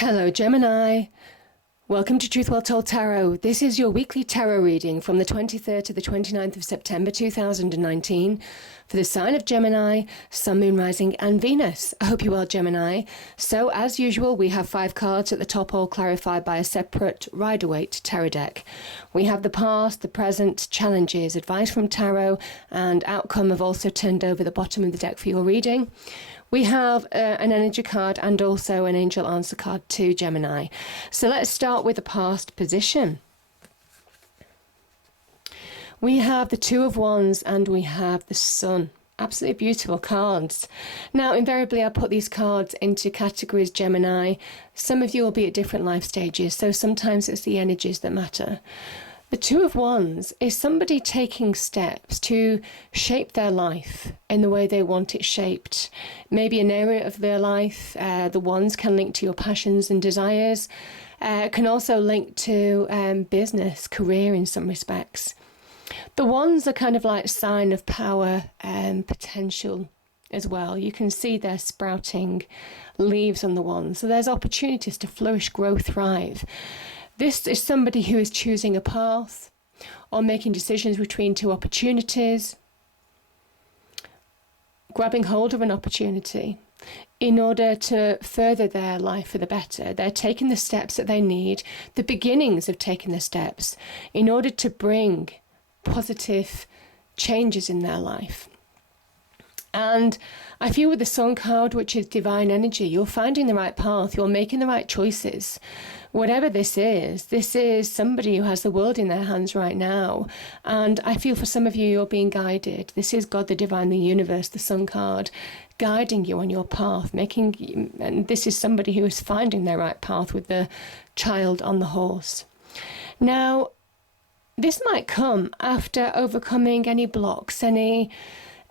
Hello, Gemini. Welcome to Truth Well Told Tarot. This is your weekly tarot reading from the 23rd to the 29th of September 2019 for the sign of Gemini, Sun, Moon, Rising and Venus. I hope you're well, Gemini. So, as usual, we have 5 cards at the top, all clarified by a separate Rider-Waite tarot deck. We have the past, the present, challenges, advice from tarot and outcome have also turned over the bottom of the deck for your reading. We have an energy card and also an angel answer card to Gemini. So let's start with the past position. We have the Two of Wands and we have the Sun. Absolutely beautiful cards. Now, invariably, I put these cards into categories, Gemini. Some of you will be at different life stages, so sometimes it's the energies that matter. The Two of Wands is somebody taking steps to shape their life in the way they want it shaped. Maybe an area of their life, the Wands can link to your passions and desires, can also link to business, career in some respects. The Wands are kind of like a sign of power and potential as well. You can see they're sprouting leaves on the Wands. So there's opportunities to flourish, grow, thrive. This is somebody who is choosing a path or making decisions between two opportunities, grabbing hold of an opportunity in order to further their life for the better. They're taking the steps that they need, the beginnings of taking the steps in order to bring positive changes in their life. And I feel with the Sun card, which is divine energy, you're finding the right path, you're making the right choices. Whatever this is somebody who has the world in their hands right now. And I feel for some of you, you're being guided. This is God, the divine, the universe, the Sun card, guiding you on your path, and this is somebody who is finding their right path with the child on the horse. Now, this might come after overcoming any blocks, any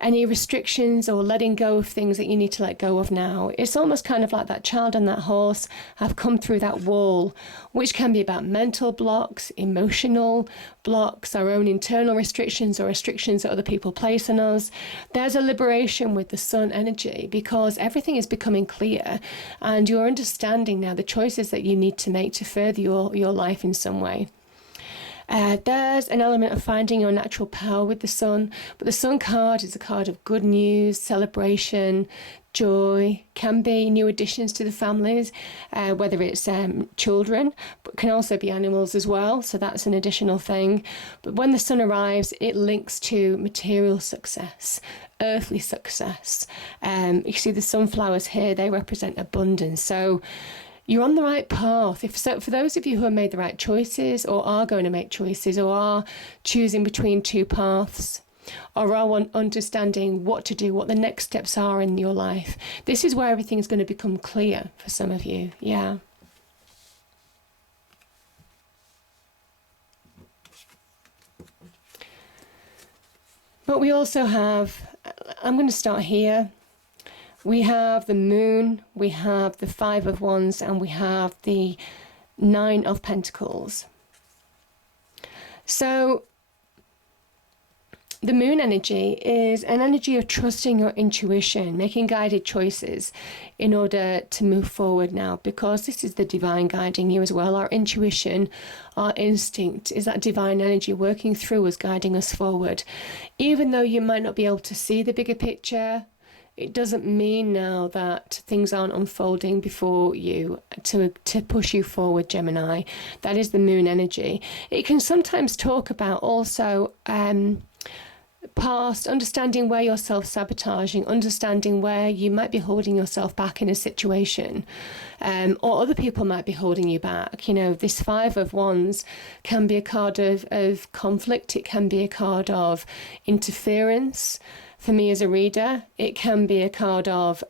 restrictions or letting go of things that you need to let go of now. It's almost kind of like that child on that horse have come through that wall, which can be about mental blocks, emotional blocks, our own internal restrictions or restrictions that other people place on us. There's a liberation with the Sun energy because everything is becoming clear and you're understanding now the choices that you need to make to further your life in some way. There's an element of finding your natural power with the Sun, but the Sun card is a card of good news, celebration, joy, can be new additions to the families, whether it's children, but can also be animals as well, so that's an additional thing. But when the Sun arrives, it links to material success, earthly success. You see the sunflowers here, they represent abundance, so you're on the right path. For those of you who have made the right choices or are going to make choices or are choosing between two paths or are understanding what to do, what the next steps are in your life, this is where everything is going to become clear for some of you. Yeah. But we also have, I'm going to start here. We have the Moon, we have the Five of Wands, and we have the Nine of Pentacles. So the Moon energy is an energy of trusting your intuition, making guided choices in order to move forward now, because this is the divine guiding you as well. Our intuition, our instinct is that divine energy working through us, guiding us forward. Even though you might not be able to see the bigger picture, it doesn't mean now that things aren't unfolding before you to push you forward, Gemini. That is the Moon energy. It can sometimes talk about also past, understanding where you're self-sabotaging, understanding where you might be holding yourself back in a situation, or other people might be holding you back. You know, this Five of Wands can be a card of conflict. It can be a card of interference. For me as a reader, it can be a card of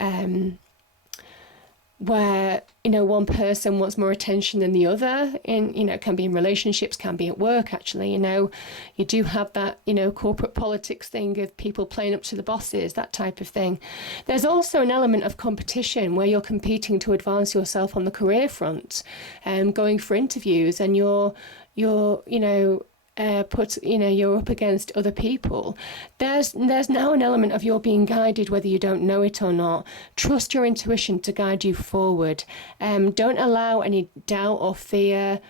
where, you know, one person wants more attention than the other. It can be in relationships, can be at work, actually. You do have that, corporate politics thing of people playing up to the bosses, that type of thing. There's also an element of competition where you're competing to advance yourself on the career front, going for interviews, and you're you're up against other people, there's now an element of you're being guided whether you don't know it or not. Trust your intuition to guide you forward. Don't allow any doubt or fear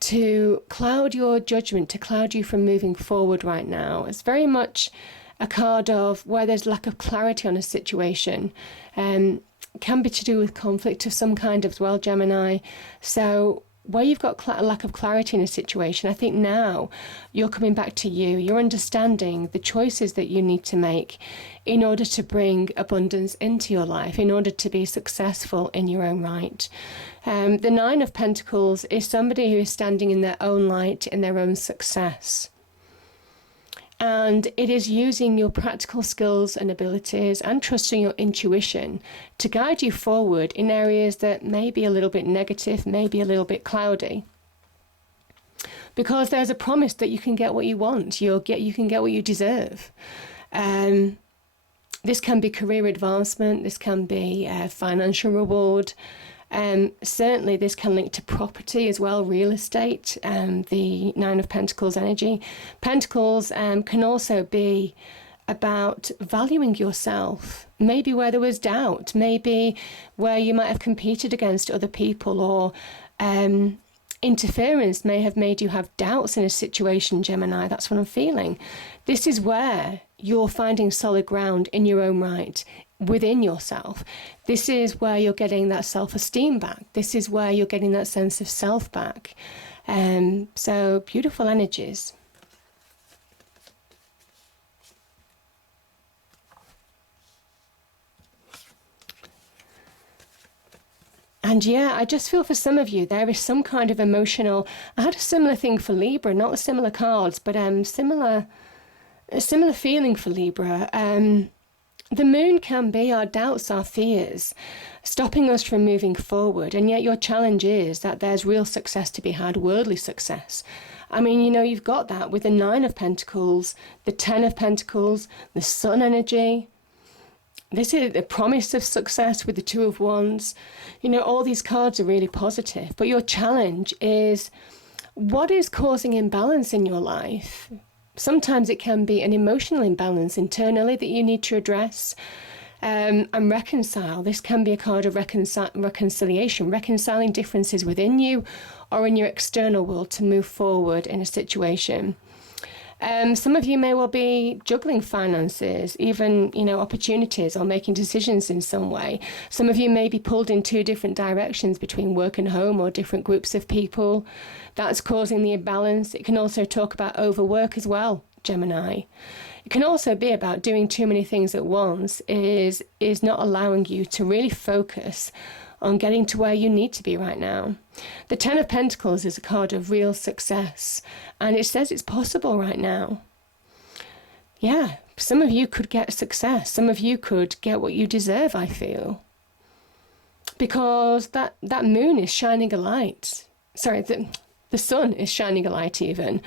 to cloud your judgment, to cloud you from moving forward right now. It's very much a card of where there's lack of clarity on a situation. Can be to do with conflict of some kind as well, Gemini. So where you've got a lack of clarity in a situation, I think now you're coming back to you. You're understanding the choices that you need to make in order to bring abundance into your life, in order to be successful in your own right. The Nine of Pentacles is somebody who is standing in their own light, in their own success. And it is using your practical skills and abilities and trusting your intuition to guide you forward in areas that may be a little bit negative, maybe a little bit cloudy. Because there's a promise that you can get what you want, you can get what you deserve. This can be career advancement, this can be financial reward. Certainly this can link to property as well, real estate, the Nine of Pentacles energy. Pentacles can also be about valuing yourself, maybe where there was doubt, maybe where you might have competed against other people, or interference may have made you have doubts in a situation, Gemini. That's what I'm feeling. This is where you're finding solid ground in your own right, within yourself. This is where you're getting that self-esteem back. This is where you're getting that sense of self back. So beautiful energies. And yeah, I just feel for some of you, there is some kind of emotional, I had a similar thing for Libra, not similar cards, but a similar feeling for Libra. The moon can be our doubts, our fears, stopping us from moving forward. And yet your challenge is that there's real success to be had, worldly success. I mean, you've got that with the Nine of Pentacles, the Ten of Pentacles, the Sun energy. This is the promise of success with the Two of Wands. All these cards are really positive. But your challenge is, what is causing imbalance in your life? Sometimes it can be an emotional imbalance internally that you need to address and reconcile. This can be a card of reconciliation, reconciling differences within you or in your external world to move forward in a situation. Some of you may well be juggling finances, even, opportunities, or making decisions in some way. Some of you may be pulled in two different directions between work and home, or different groups of people. That's causing the imbalance. It can also talk about overwork as well, Gemini. It can also be about doing too many things at once is not allowing you to really focus on getting to where you need to be right now. The Ten of Pentacles is a card of real success, and it says it's possible right now. Yeah, some of you could get success. Some of you could get what you deserve, I feel. Because that moon is shining a light. Sorry, the sun is shining a light even.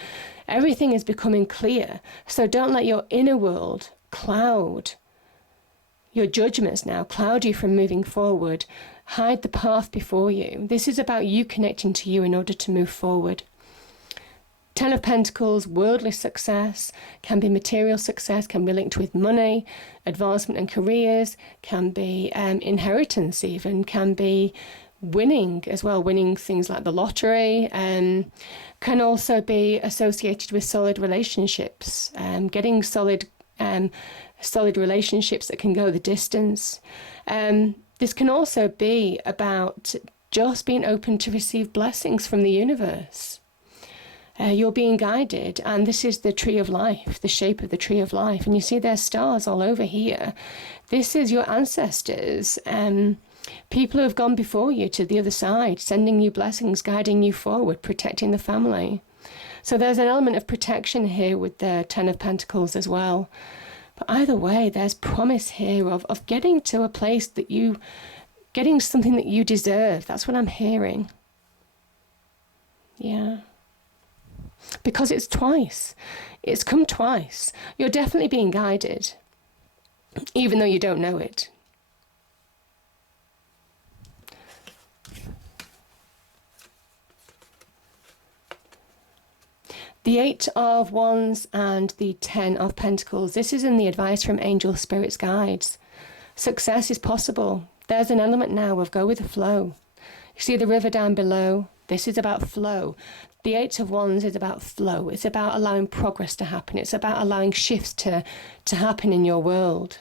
Everything is becoming clear. So don't let your inner world cloud your judgments now, cloud you from moving forward. Hide the path before you. This is about you connecting to you in order to move forward. Ten of Pentacles, worldly success, can be material success, can be linked with money, advancement and careers, can be inheritance even, can be winning as well, winning things like the lottery, can also be associated with solid relationships, getting solid relationships that can go the distance. This can also be about just being open to receive blessings from the universe. You're being guided, and this is the tree of life, the shape of the tree of life. And you see there's stars all over here. This is your ancestors, people who have gone before you to the other side, sending you blessings, guiding you forward, protecting the family. So there's an element of protection here with the Ten of Pentacles as well. But either way, there's promise here of getting to a place that getting something that you deserve. That's what I'm hearing. Yeah. Because it's twice. It's come twice. You're definitely being guided, even though you don't know it. The 8 of Wands and the 10 of Pentacles. This is in the advice from angel spirits guides. Success is possible. There's an element now of go with the flow. You see the river down below? This is about flow. The 8 of Wands is about flow. It's about allowing progress to happen. It's about allowing shifts to happen in your world.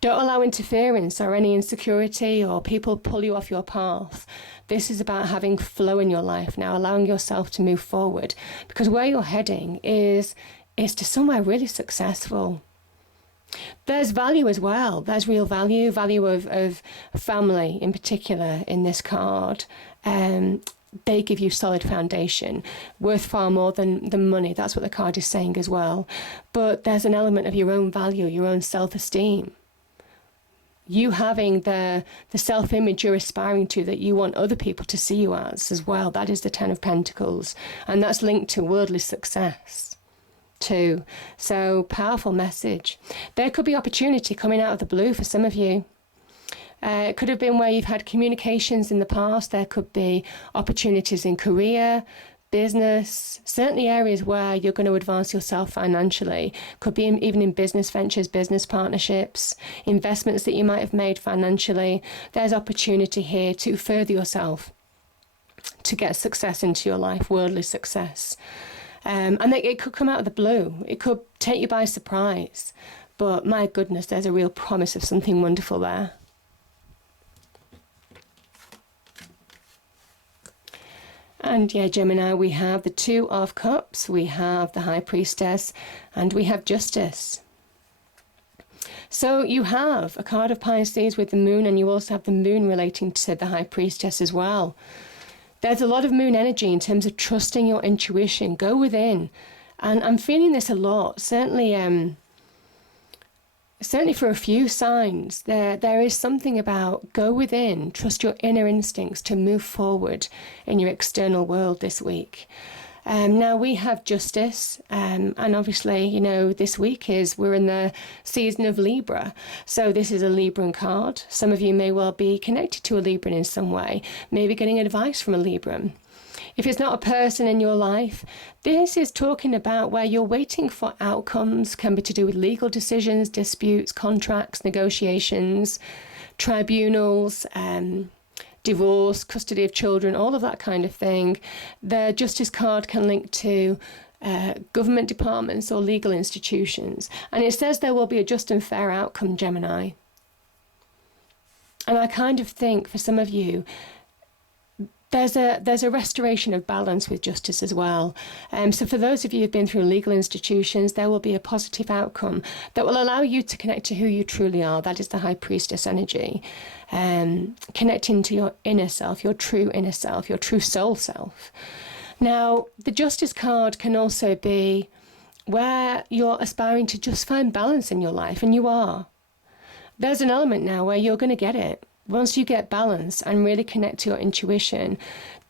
Don't allow interference or any insecurity or people pull you off your path. This is about having flow in your life now, allowing yourself to move forward. Because where you're heading is to somewhere really successful. There's value as well. There's real value of family in particular in this card. They give you solid foundation, worth far more than money. That's what the card is saying as well. But there's an element of your own value, your own self-esteem. You having the self-image you're aspiring to that you want other people to see you as well. That is the 10 of Pentacles. And that's linked to worldly success too. So powerful message. There could be opportunity coming out of the blue for some of you. It could have been where you've had communications in the past. There could be opportunities in career, business, certainly areas where you're going to advance yourself financially. Could be even in business ventures, business partnerships, investments that you might have made financially. There's opportunity here to further yourself, to get success into your life, worldly success. And it could come out of the blue. It could take you by surprise. But my goodness, there's a real promise of something wonderful there. And yeah, Gemini, we have the 2 of Cups, we have the High Priestess, and we have Justice. So you have a card of Pisces with the Moon, and you also have the Moon relating to the High Priestess as well. There's a lot of Moon energy in terms of trusting your intuition. Go within. And I'm feeling this a lot. Certainly for a few signs, there is something about go within, trust your inner instincts to move forward in your external world this week. Now we have Justice, and obviously, you know, this week we're in the season of Libra. So this is a Libran card. Some of you may well be connected to a Libran in some way, maybe getting advice from a Libran. If it's not a person in your life, this is talking about where you're waiting for outcomes, can be to do with legal decisions, disputes, contracts, negotiations, tribunals, divorce, custody of children, all of that kind of thing. The Justice card can link to government departments or legal institutions. And it says there will be a just and fair outcome, Gemini. And I kind of think for some of you, there's a restoration of balance with justice as well. So for those of you who've been through legal institutions, there will be a positive outcome that will allow you to connect to who you truly are. That is the High Priestess energy. Connecting to your inner self, your true inner self, your true soul self. Now, the Justice card can also be where you're aspiring to just find balance in your life, and you are. There's an element now where you're going to get it. Once you get balance and really connect to your intuition,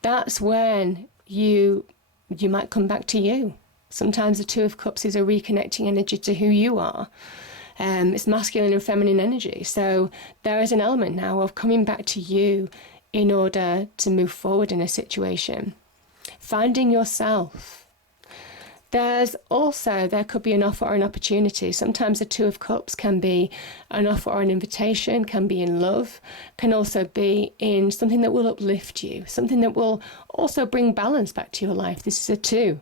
that's when you might come back to you. Sometimes the 2 of Cups is a reconnecting energy to who you are. It's masculine and feminine energy. So there is an element now of coming back to you in order to move forward in a situation. Finding yourself. There could be an offer or an opportunity. Sometimes the 2 of Cups can be an offer or an invitation, can be in love, can also be in something that will uplift you, something that will also bring balance back to your life. This is a 2.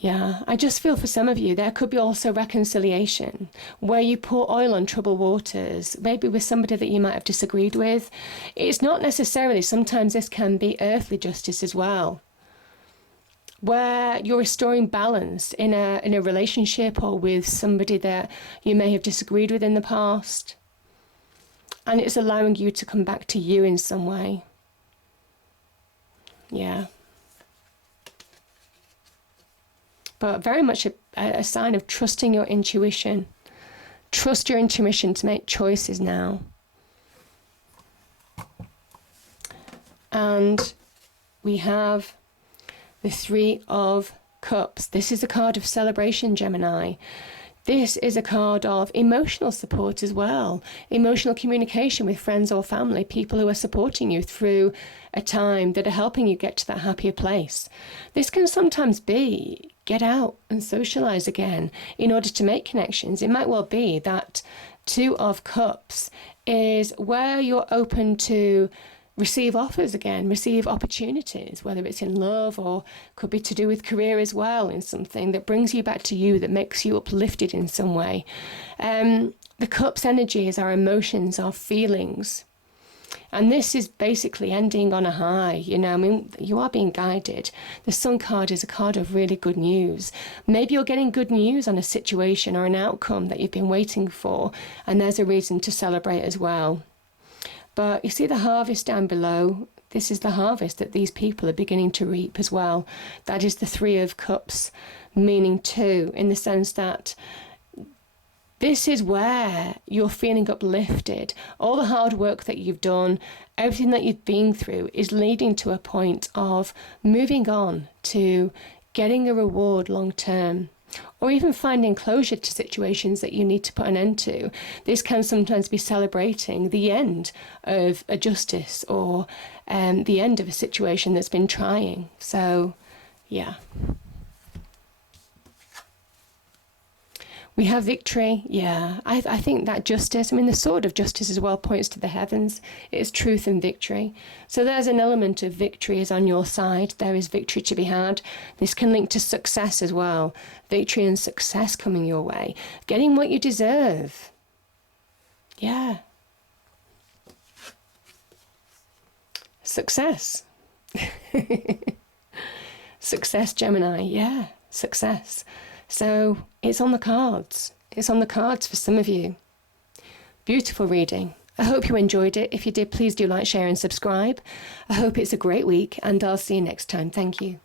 Yeah, I just feel for some of you, there could be also reconciliation, where you pour oil on troubled waters, maybe with somebody that you might have disagreed with. It's not necessarily, sometimes this can be earthly justice as well, where you're restoring balance in a relationship or with somebody that you may have disagreed with in the past. And it's allowing you to come back to you in some way. Yeah. But very much a sign of trusting your intuition. Trust your intuition to make choices now. And we have the 3 of Cups. This is a card of celebration, Gemini. This is a card of emotional support as well, emotional communication with friends or family, people who are supporting you through a time that are helping you get to that happier place. This can sometimes be get out and socialise again in order to make connections. It might well be that Two of Cups is where you're open to receive offers again, receive opportunities, whether it's in love or could be to do with career as well, in something that brings you back to you, that makes you uplifted in some way. The Cups energy is our emotions, our feelings. And this is basically ending on a high, you know, I mean, you are being guided. The Sun card is a card of really good news. Maybe you're getting good news on a situation or an outcome that you've been waiting for, and there's a reason to celebrate as well. But you see the harvest down below. This is the harvest that these people are beginning to reap as well. That is the Three of Cups, meaning two, in the sense that this is where you're feeling uplifted. All the hard work that you've done, everything that you've been through is leading to a point of moving on to getting a reward long term, or even finding closure to situations that you need to put an end to. This can sometimes be celebrating the end of a justice or the end of a situation that's been trying. So, yeah. We have victory, yeah. I think that justice, I mean, the sword of justice as well points to the heavens. It is truth and victory. So there's an element of victory is on your side. There is victory to be had. This can link to success as well. Victory and success coming your way. Getting what you deserve. Yeah. Success. Success, Gemini, yeah. Success. So it's on the cards. It's on the cards for some of you. Beautiful reading. I hope you enjoyed it. If you did, please do like, share and subscribe. I hope it's a great week and I'll see you next time. Thank you.